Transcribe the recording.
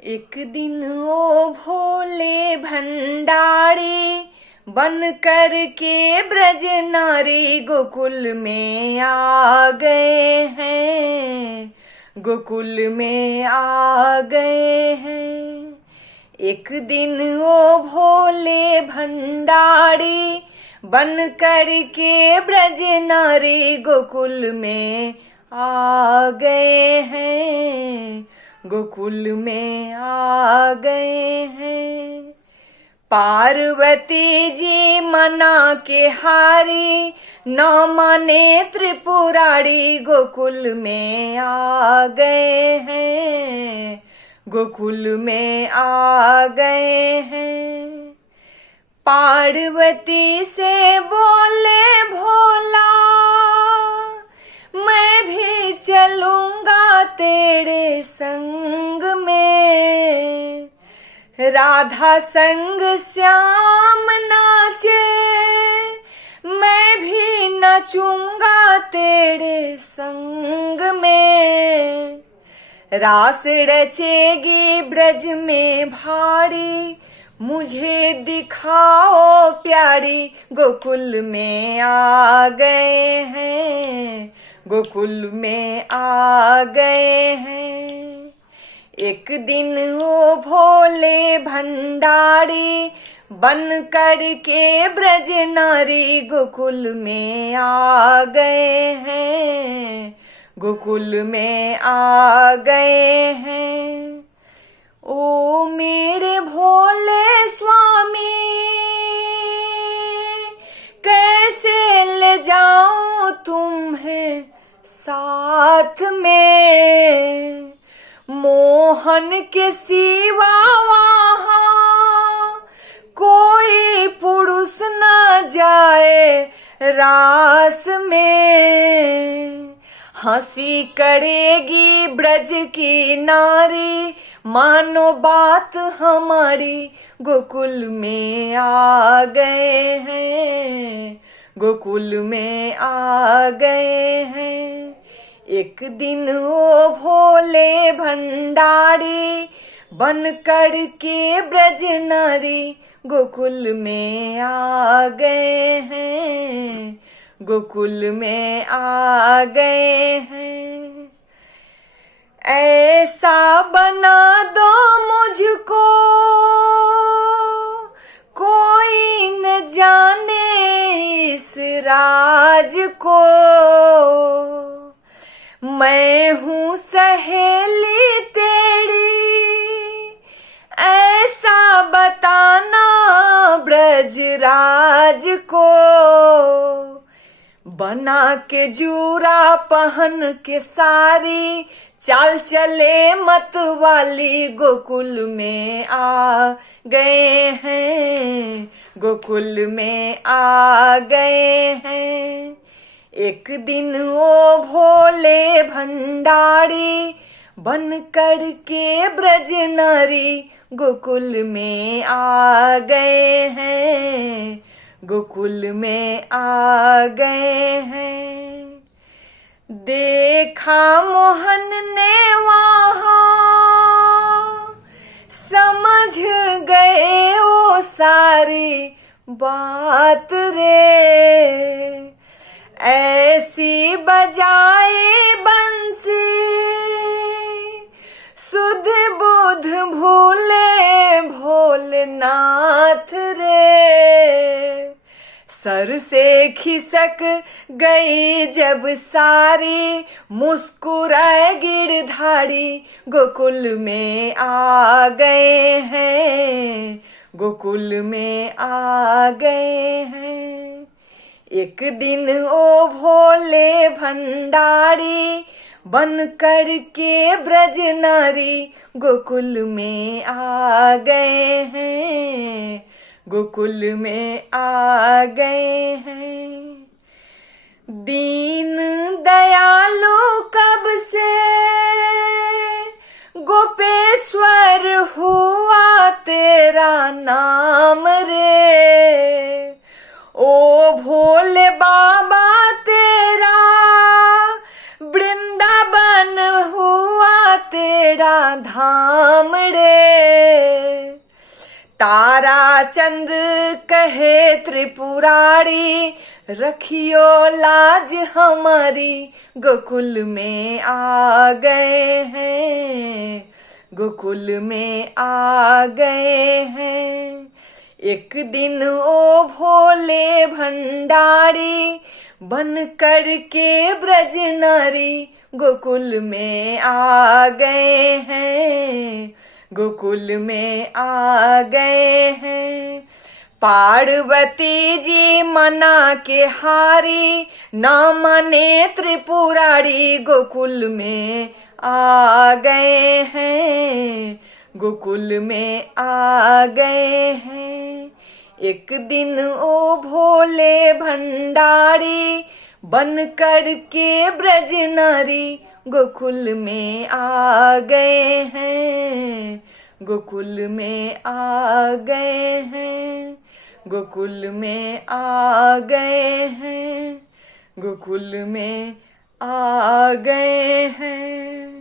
एक दिन ओ भोले भंडारी बन कर के ब्रज नारी गोकुल में आ गए हैं, गोकुल में आ गए हैं। एक दिन ओ भोले भंडारी बन कर के ब्रज नारी गोकुल में आ गए हैं, गोकुल में आ गए हैं। पार्वती जी मना के हारी, न माने त्रिपुरारी गोकुल में आ गए हैं, गोकुल में आ गए हैं। पार्वती से बोले भोला, मैं भी चलूंगा तेरे संग में। राधा संग श्याम नाचे, मैं भी नचूंगा तेरे संग में। रास रचेगी ब्रज में भारी, मुझे दिखाओ प्यारी गोकुल में आ गए हैं, गोकुल में आ गए हैं। एक दिन ओ भोले भंडारी बन कर के ब्रज नारी गोकुल में आ गए हैं, गोकुल में आ गए हैं। ओ मेरे भोले स्वामी, कैसे ले जाऊं तुम्हें साथ में। मोहन के सिवा वहां कोई पुरुष न जाए रास में। हंसी करेगी ब्रज की नारी, मानो बात हमारी गोकुल में आ गए हैं, गोकुल में आ गए हैं। एक दिन ओ भोले भंडारी बन कर के ब्रज नारी गोकुल में आ गए हैं, गोकुल में आ गए हैं। ऐसा बना दो मुझको कोई न जाने इस राज को। मैं हूँ सहेली तेरी, ऐसा बताना ब्रजराज को। बना के जूरा पहन के सारी, चाल चले मत वाली गोकुल में आ गए हैं, गोकुल में आ गए हैं। एक दिन ओ भोले भंडारी बन कर के ब्रज नारी गोकुल में आ गए हैं, गोकुल में आ गए हैं। देखा मोहन ने वहां, समझ गए वो सारी बात रे। ऐसी बजाए बंसी, सुध बुध भूले भोलेनाथ रे। सर से खिसक गई जब सारी, मुस्कुराए गिरधारी गोकुल में आ गए हैं, गोकुल में आ गए हैं। एक दिन ओ भोले भंडारी बन कर के ब्रज नारी गोकुल में आ गए हैं, गोकुल में आ गए हैं। दीन दयालु कब से गोपेश्वर हुआ तेरा नाम रे। ओ भोले बाबा तेरा वृंदावन हुआ तेरा धाम रे। तारा चंद कहे त्रिपुरारी, रखियो लाज हमारी, गोकुल में आ गए हैं, गोकुल में आ गए हैं। एक दिन ओ भोले भंडारी, बन कर के ब्रज नारी, गोकुल में आ गए हैं, गोकुल में आ गए हैं। पार्वती जी मना के हारी, ना माने त्रिपुरारी, गोकुल में आ गए हैं, गोकुल में आ गए हैं। एक दिन ओ भोले भंडारी, बन कर के ब्रज नारी, गोकुल में आ गए हैं, गोकुल में आ गए हैं, गोकुल में आ गए हैं, गोकुल में आ गए हैं।